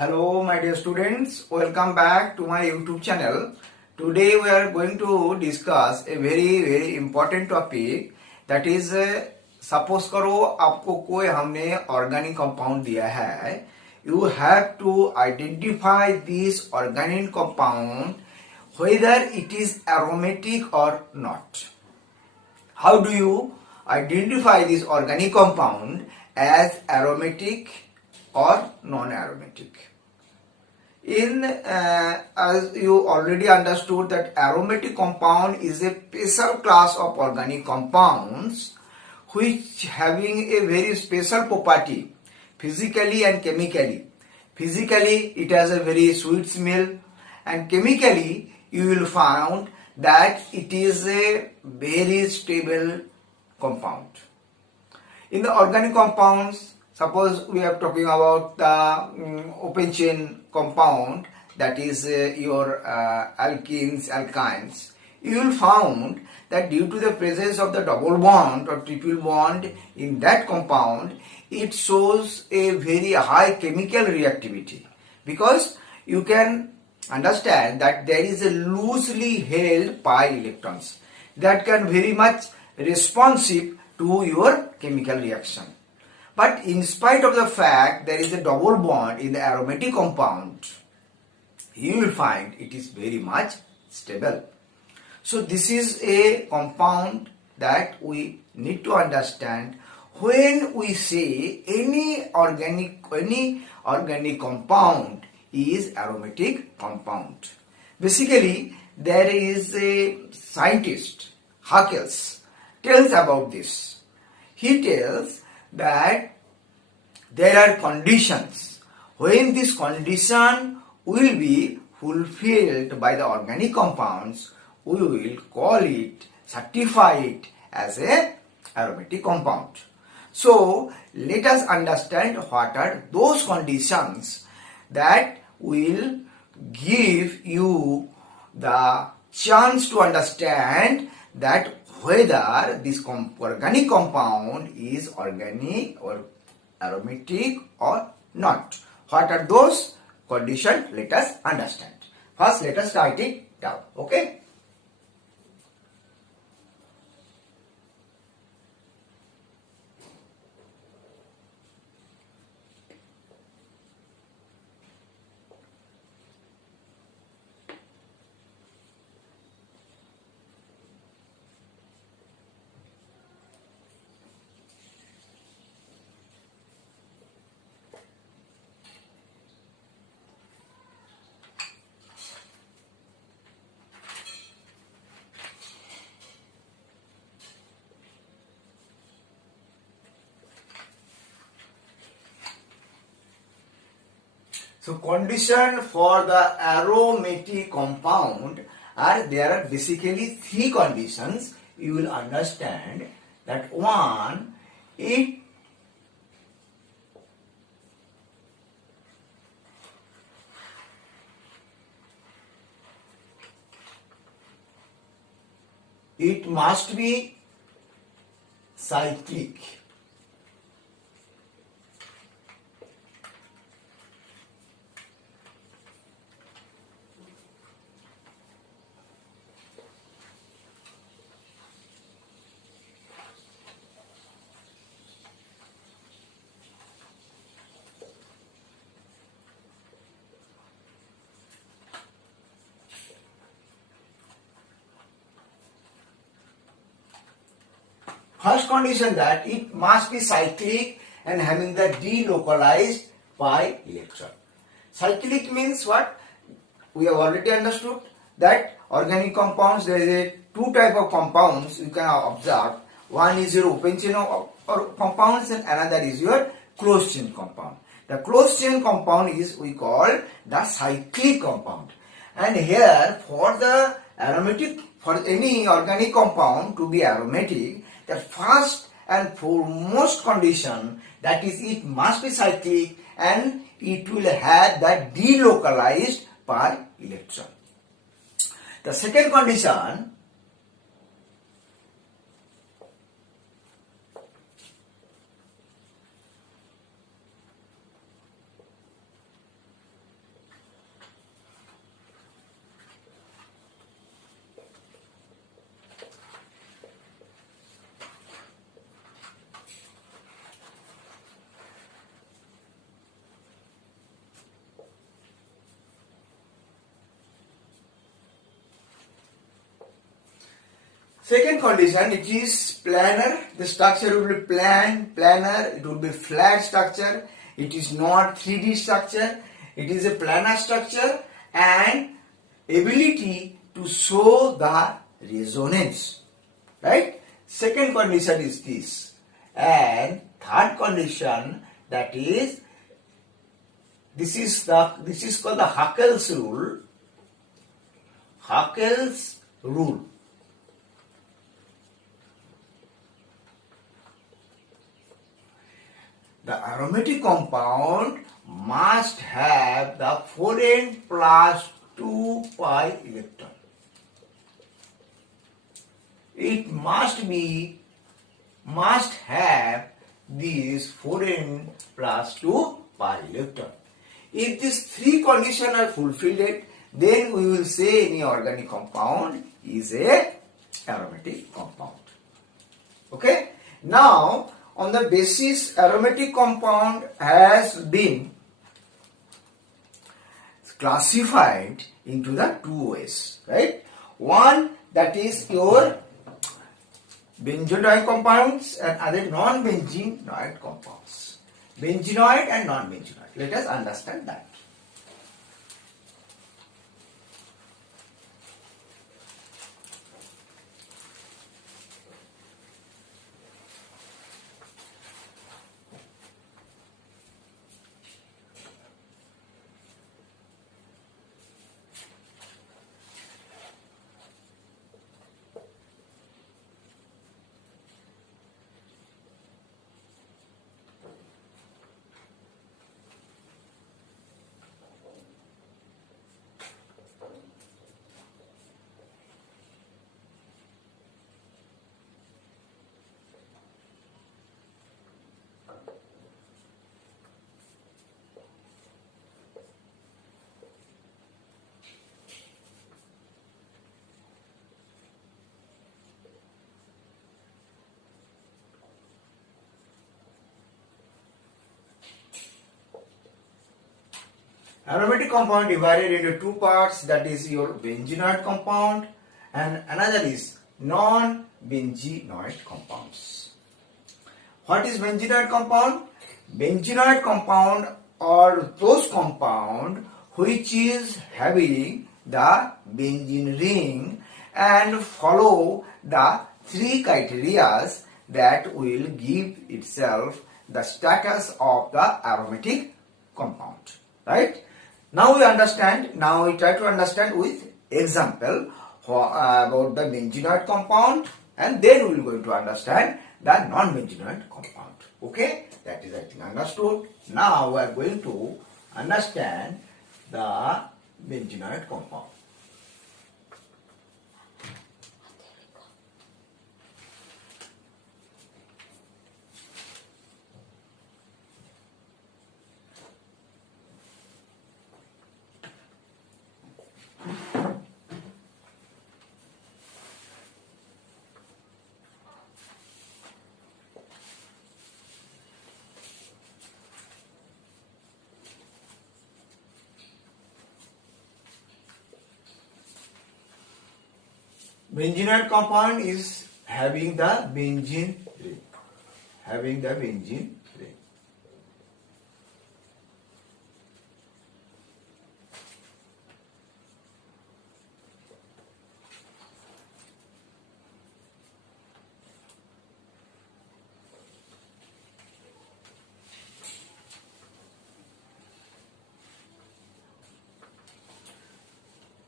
Hello my dear students, welcome back to my YouTube channel. Today we are going to discuss a very important topic, that is suppose करो आपको कोई हमने organic compound दिया है. You have to identify this organic compound whether it is aromatic or not. How do you identify this organic compound as aromatic or non-aromatic? As you already understood that aromatic compound is a special class of organic compounds which having a very special property physically and chemically. Physically it has a very sweet smell, and chemically you will find that it is a very stable compound. In the organic compounds, suppose we are talking about the open chain compound, that is your alkenes, alkynes. You will find that due to the presence of the double bond or triple bond in that compound, it shows a very high chemical reactivity, because you can understand that there is a loosely held pi electrons that can very much responsive to your chemical reaction. But in spite of the fact there is a double bond in the aromatic compound, you will find it is very much stable. So this is a compound that we need to understand when we say any organic compound is aromatic compound. Basically, there is a scientist, Haskell, tells about this. He tells that there are conditions. When this condition will be fulfilled by the organic compounds, we will call it, certify it as a aromatic compound. So let us understand what are those conditions that will give you the chance to understand that whether this organic compound is organic or aromatic or not. What are those conditions? Let us understand. First, let us write it down. Okay? So condition for the aromatic compound there are basically three conditions. You will understand that one, it must be cyclic. First condition, that it must be cyclic and having the delocalized pi electron. Cyclic means what? We have already understood that organic compounds, there is a two type of compounds you can observe. One is your open chain or compounds, and another is your closed chain compound. The closed chain compound is we call the cyclic compound. And here for the aromatic, for any organic compound to be aromatic, the first and foremost condition, that is it must be cyclic and it will have that delocalized pi electron. The second condition, Second condition, it is planar. The structure will be planar. It will be flat structure. It is not 3D structure. It is a planar structure and ability to show the resonance. Right? Second condition is this. And third condition, that is, this is called the Haeckel's rule. Haeckel's rule. The aromatic compound must have the 4n plus 2 pi electron. It must have these 4n plus 2 pi electron. If these three conditions are fulfilled, then we will say any organic compound is a aromatic compound. Okay? Now, on the basis aromatic compound has been classified into the two ways, right? One, that is your benzenoid compounds, and other non-benzenoid compounds. Benzenoid and non-benzenoid. Let us understand that. Aromatic compound divided into two parts, that is your benzenoid compound and another is non-benzenoid compounds. What is benzenoid compound? Benzenoid compound are those compound which is having the benzene ring and follow the three criteria that will give itself the status of the aromatic compound. Right? Now we understand, now we try to understand with example about the benzenoid compound and then we will going to understand the non-benzenoid compound. Okay? That is I think understood. Now we are going to understand the benzenoid compound. Benzenoid compound is having the benzene ring. Having the benzene ring.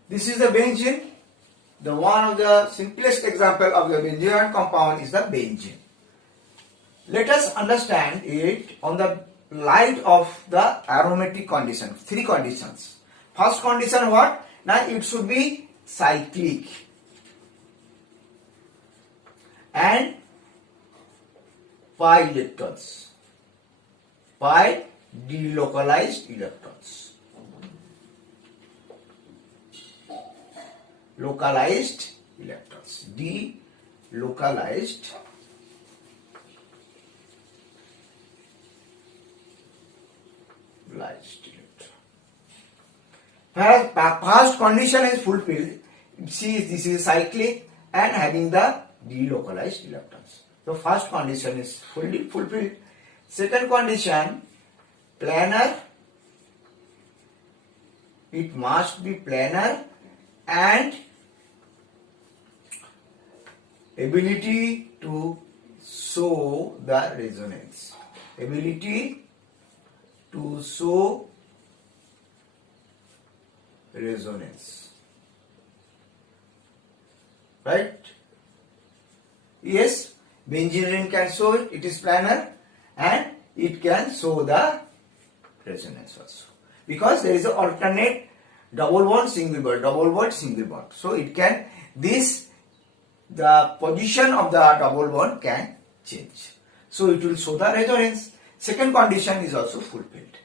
This is the benzene. The one of the simplest example of the benzenoid compound is the benzene. Let us understand it on the light of the aromatic condition. Three conditions. First condition what? Now it should be cyclic and pi electrons. Pi delocalized electrons. Localized electrons. Delocalized electron. First condition is fulfilled. See, this is cyclic and having the delocalized electrons. So first condition is fully fulfilled. Second condition, planar. It must be planar and ability to show the resonance. Ability to show resonance. Right? Yes, benzene ring can show it. It is planar and it can show the resonance also. Because there is an alternate double bond, single bond, double bond, single bond. So it can, the position of the double bond can change. So it will show the resonance. Second condition is also fulfilled.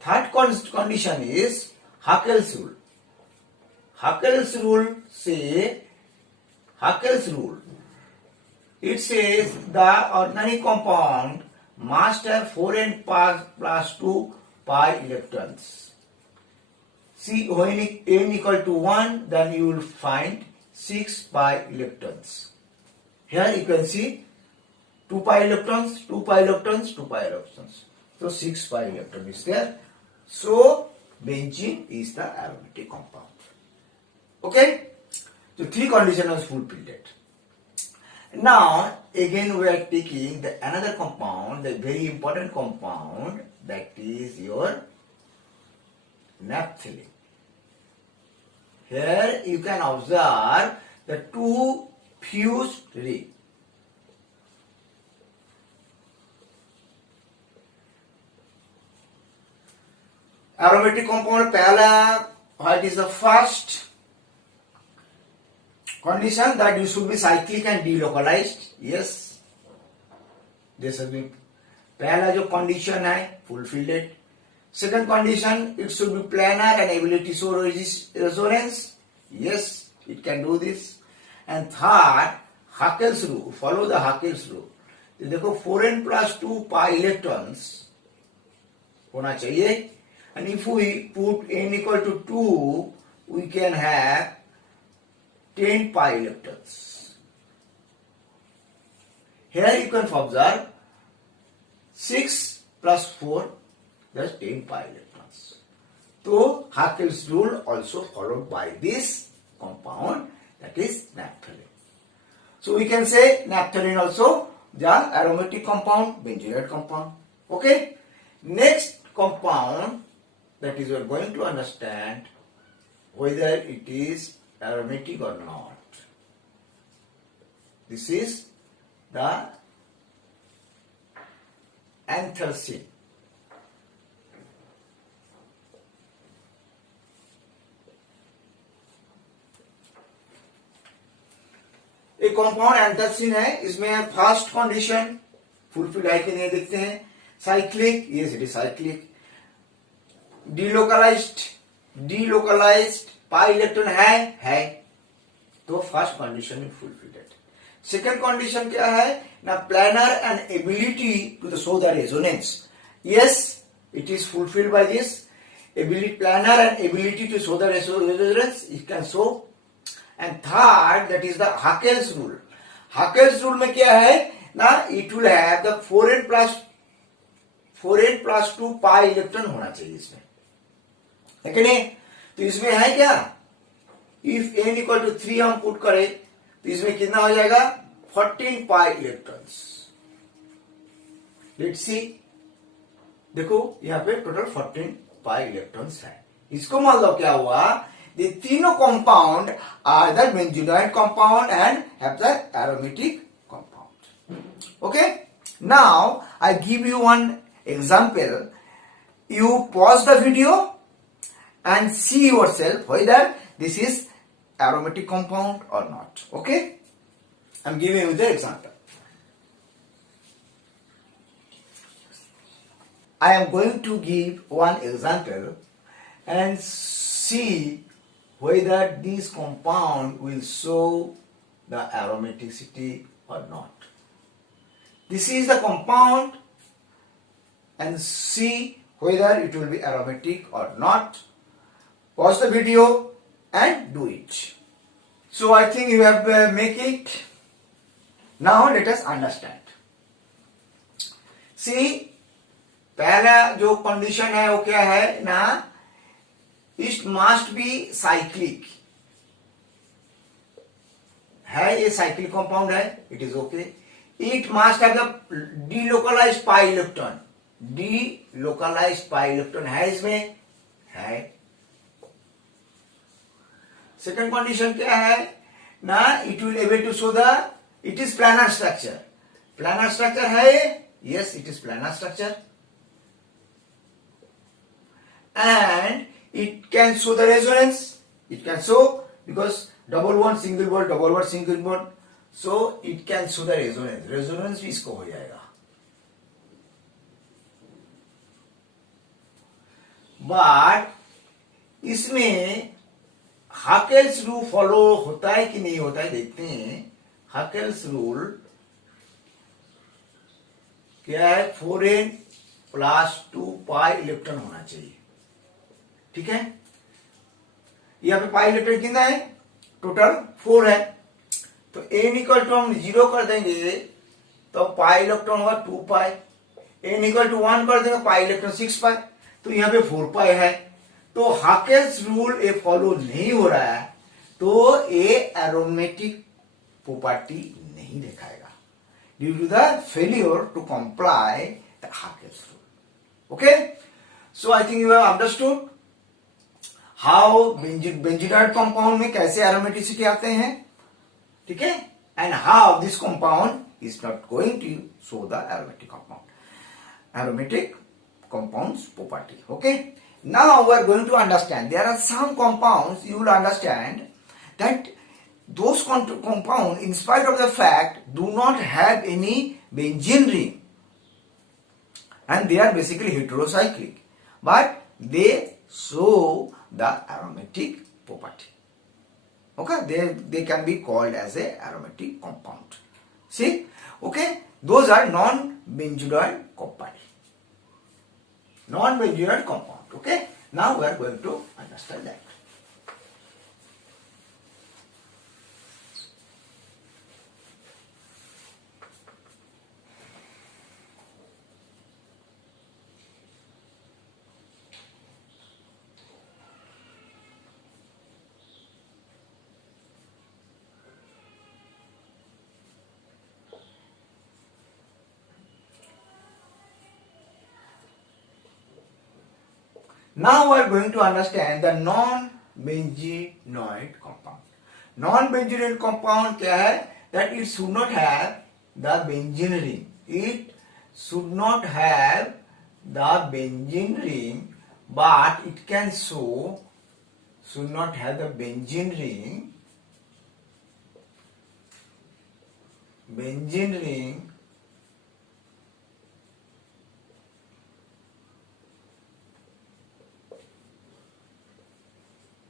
Third condition is Haeckel's rule. Haeckel's rule it says the organic compound must have 4n plus 2 pi electrons. See, when n equal to 1, then you will find 6 pi electrons. Here you can see 2 pi electrons, 2 pi electrons, 2 pi electrons. So 6 pi electron is there. So benzene is the aromatic compound. Okay? So 3 conditions are fulfilled. Now again we are taking another compound, the very important compound, that is your naphthalene. Here you can observe the 2 fused ring. Aromatic compound pehla, what is the first condition? That you should be cyclic and delocalized. Yes, this has been पहला जो condition है fulfilled. Second condition, it should be planar and ability to show resonance. Yes, it can do this. And third, Haeckel's rule. Follow the Haeckel's rule. देखो 4n plus 2 pi electrons होना चाहिए. And if we put n equal to 2, we can have 10 pi electrons. Here you can observe 6 plus 4, that's 10 pi electrons. So Haeckel's rule also followed by this compound, that is naphthalene. So we can say naphthalene also the aromatic compound, benzoate compound. Okay. Next compound, that is we are going to understand whether it is aromatic or not. This is the anthracene. एक compound anthracene है, इसमें first condition fulfil है कि नहीं देखते हैं. Cyclic, yes it is cyclic. Delocalized pi electron है तो first condition is fulfilled. Second condition क्या है ना, planar and ability to show the resonance. Yes it is fulfilled by this ability, planar and ability to show the resonance it can show. And third, that is the Haeckel's rule. Haeckel's rule में क्या है ना, it will have the 4n plus 2 pi electron होना चाहिए इसमें, है कि नहीं. तो इसमें है क्या, if n equal to 3 हम पुट करें तो इसमें कितना हो जाएगा 14 pi electrons. Let's see, देखो यहाँ पे टोटल 14 pi electrons है. इसको मान लो क्या हुआ, the तीनों compound are the benzoate compound and have the aromatic compound. Okay. Now I give you one example. You pause the video and see yourself whether this is aromatic compound or not. Okay. I'm giving you the example. I am going to give one example and see whether this compound will show the aromaticity or not. This is the compound and see whether it will be aromatic or not. Pause the video and do it. So I think you have make it. Now let us understand. See, पहला जो condition है वो क्या है ना, it must be cyclic है, ये cyclic compound है, it is okay. It must have the delocalized pi electron, delocalized pi electron है इसमें, है। सेकंड कंडीशन क्या है ना, it will able to show the, it is planar structure, planar structure है, yes it is planar structure, and it can show the resonance, it can show, because double bond single bond, double bond single bond, so it can show the resonance, resonance भी इसको हो जाएगा। But इसमें हाकेल्स rule follow होता है कि नहीं होता है, देखते हैं। हाकेल्स रूल क्या है, 4n + 2 पाई इलेक्ट्रॉन होना चाहिए, ठीक है। यहाँ पे पाई इलेक्ट्रॉन कितना है, टोटल 4 है, तो n = हम 0 कर देंगे तो पाई इलेक्ट्रॉन होगा 2 पाई, n = 1 कर देंगे पाई इलेक्ट्रॉन 6 पाई, तो यहाँ पे 4 पाई है। तो हाकेल्स रूल ये फॉलो नहीं हो रहा है, तो ये एरोमेटिक प्रॉपर्टी नहीं दिखाएगा, due to the failure to comply the Huckel's rule. Okay, so I think you have understood how benzenoid compound में कैसे एरोमेटिसिटी आते हैं, ठीक है, and how this compound is not going to show the aromatic compound, aromatic compounds property. Okay, now we are going to understand, there are some compounds you will understand that those compounds, in spite of the fact, do not have any benzene ring and they are basically heterocyclic, but they show the aromatic property. Okay, they can be called as a aromatic compound. See, okay, those are non-benzenoid compound, non-benzenoid compound. Okay, now we are going to understand that. Now we are going to understand the non-benzenoid compound. Non-benzenoid compound क्या है, that it should not have the benzene ring. It should not have the benzene ring, but it can show, should not have the benzene ring,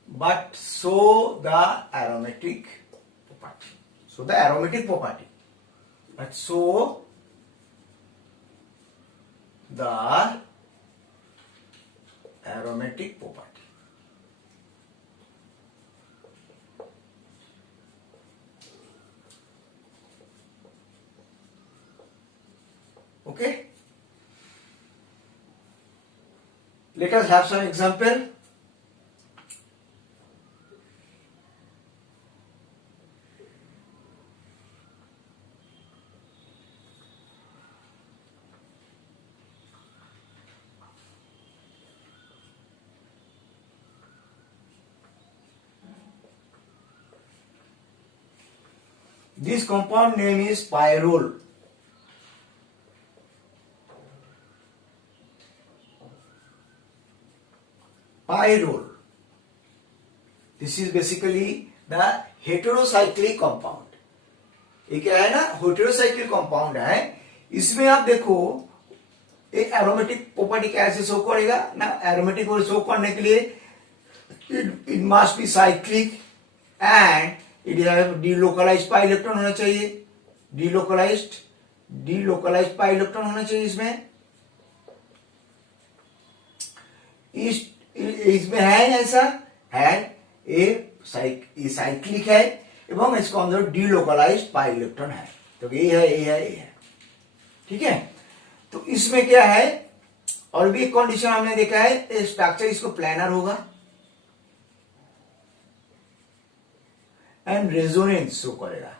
but show the aromatic property. So the aromatic property, but show the aromatic property. Okay, let us have some example. This compound name is pyrrole. Pyrrole. This is basically the heterocyclic compound. ये क्या है ना, heterocyclic compound है। इसमें आप देखो एक aromatic property कैसे शो करेगा ना, एरोमेटिक को शो करने के लिए it must be cyclic and it have delocalised pi electron होना चाहिए, डीलोकलाइज्ड पाई इलेक्ट्रॉन होना चाहिए इसमें। इसमें है ऐसा है, ये साइक्लिक है एवं इसके अंदर डीलोकलाइज्ड पाई इलेक्ट्रॉन है। तो यही है, यही है, यही है, ठीक है। तो इसमें क्या है, और भी एक कंडीशन हमने देखा है, स्ट्रक्चर इसको प्लानर होगा एंड रेजोनेंस शो करेगा।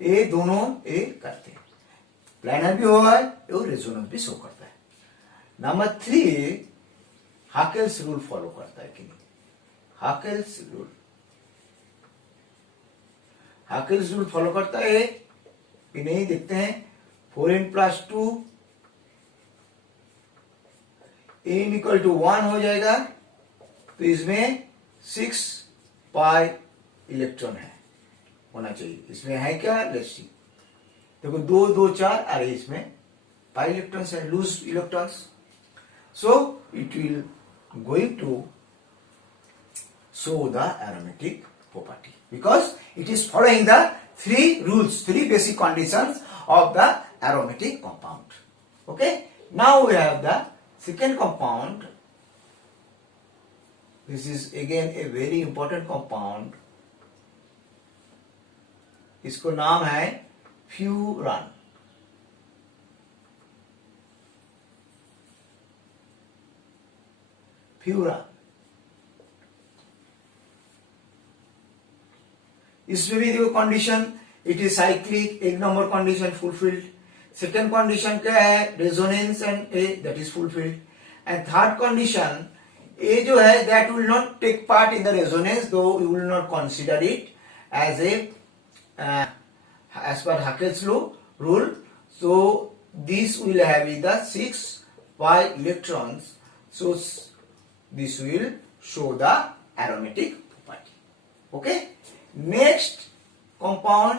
ये दोनों ये करते हैं, प्लानर भी होगा और रेजोनेंस भी शो करता है। नंबर 3, हाकेल्स रूल फॉलो करता है कि नहीं। हाकेल्स रूल फॉलो करता है कि नहीं, देखते हैं। 4n+2 n = 1 हो जाएगा, तो इसमें 6 पाई इलेक्ट्रॉन है, होना चाहिए। इसमें है क्या, लेट्स सी। देखो 2 2 4, अरे इसमें पाई इलेक्ट्रॉन्स है, loose electrons. So it will going to show the aromatic property because it is following the 3 rules, 3 basic conditions of the aromatic compound. Okay, now we have the second compound. This is again a very important compound. इसको नाम है furan. Furan, इसमें भी देखो condition, it is cyclic. एक नंबर condition fulfilled. Second condition क्या है, resonance and a, that is fulfilled. And third condition, a जो है that will not take part in the resonance, though you will not consider it as a as per Hakel's rule. So this will have the 6 pi electrons, so this will show the aromatic property. Okay, next compound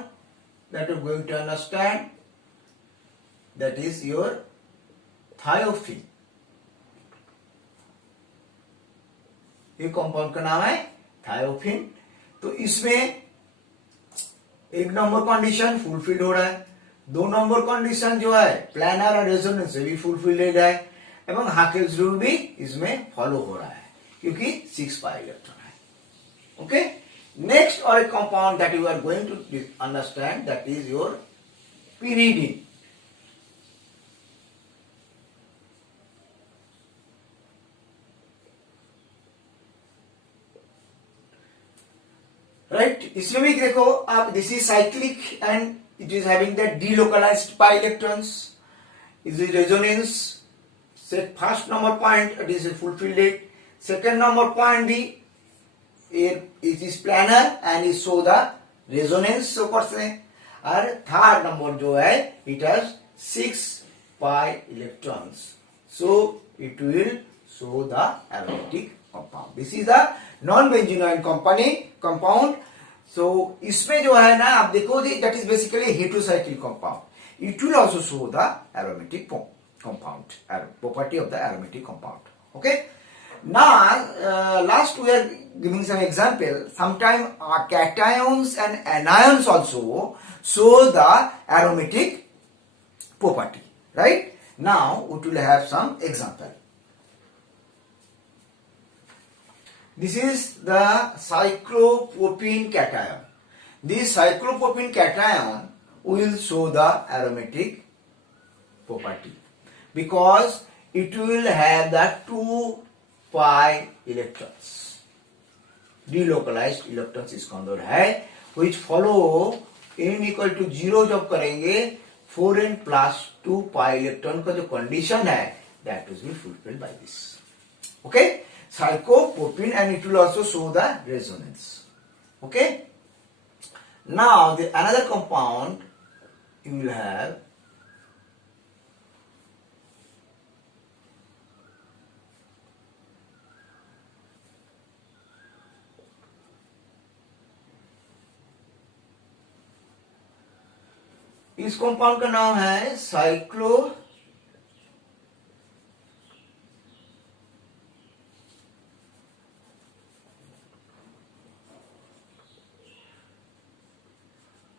that you're going to understand, that is your thiophenol. ये compound का नाम है thiophene. तो इसमें एक नंबर condition fulfilled हो रहा है, 2 नंबर कंडीशन जो है प्लानर और रेजोनेंस से भी फुलफिल्ड है, एवं हाकेल्स रूल भी इसमें फॉलो हो रहा है क्योंकि 6 पाई इलेक्ट्रॉन है। ओके, नेक्स्ट और एक compound that you are going to understand, that is your pyridine. Right, इसमें भी देखो आप, this is cyclic and it is having the delocalized pi electrons. Is the resonance, say first number point it is fulfilled it. Second number point भी it is planar and it show the resonance show करते हैं। और third number जो है it has 6 pi electrons, so it will show the aromatic compound. This is the non-benzenoid compound. So इसमें जो है ना आप देखो, that is basically heterocyclic compound. It will also show the aromatic compound, property of the aromatic compound. Okay. Now, last we are giving some example. Sometimes cations and anions also show the aromatic property. Right. Now we will have some example. This is the cyclopropene cation. This cyclopropene cation will show the aromatic property because it will have the 2 pi electrons. Delocalized electrons इसका अंदर है, which follow n = 0 जब करेंगे 4n+2 pi electron का जो condition है, that will be fulfilled by this. Okay, cyclopropene, and it will also show the resonance. Okay, now the another compound you will have इस compound का नाम है cyclo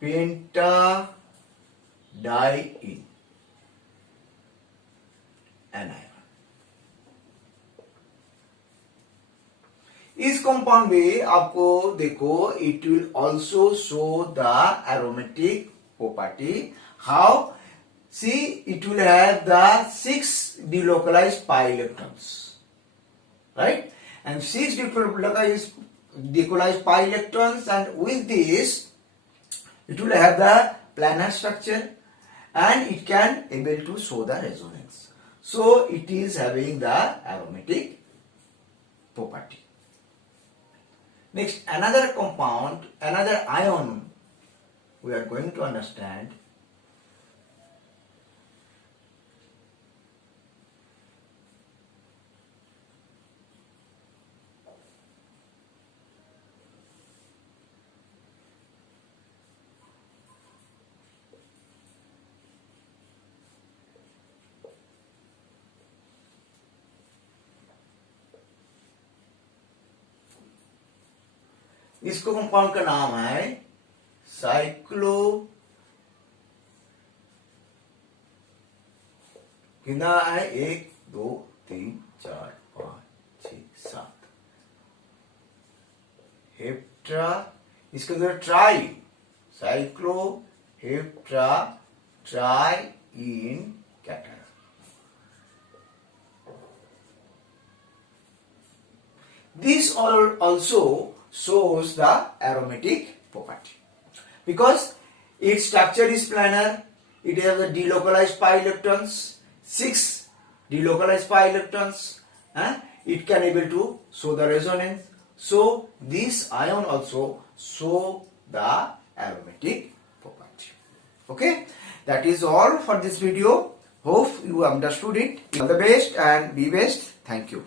पेंटाडाइइन anion. इस कंपाउंड में आपको देखो it will also show the aromatic property. How? See, it will have the 6 delocalized pi electrons, right? And 6 delocalized pi electrons, and with this, it will have the planar structure, and it can able to show the resonance. So it is having the aromatic property. Next, another compound, another ion we are going to understand. इसको compound का नाम है cyclo, कितना है 1 2 3 4 5 6 7 hepta, इसके अंदर tri, cyclo hepta tri इन कैटर. This also shows the aromatic property because its structure is planar. It has the delocalized pi electrons, 6 delocalized pi electrons. It can able to show the resonance. So this ion also show the aromatic property. Okay, that is all for this video. Hope you understood it. All the best and be best. Thank you.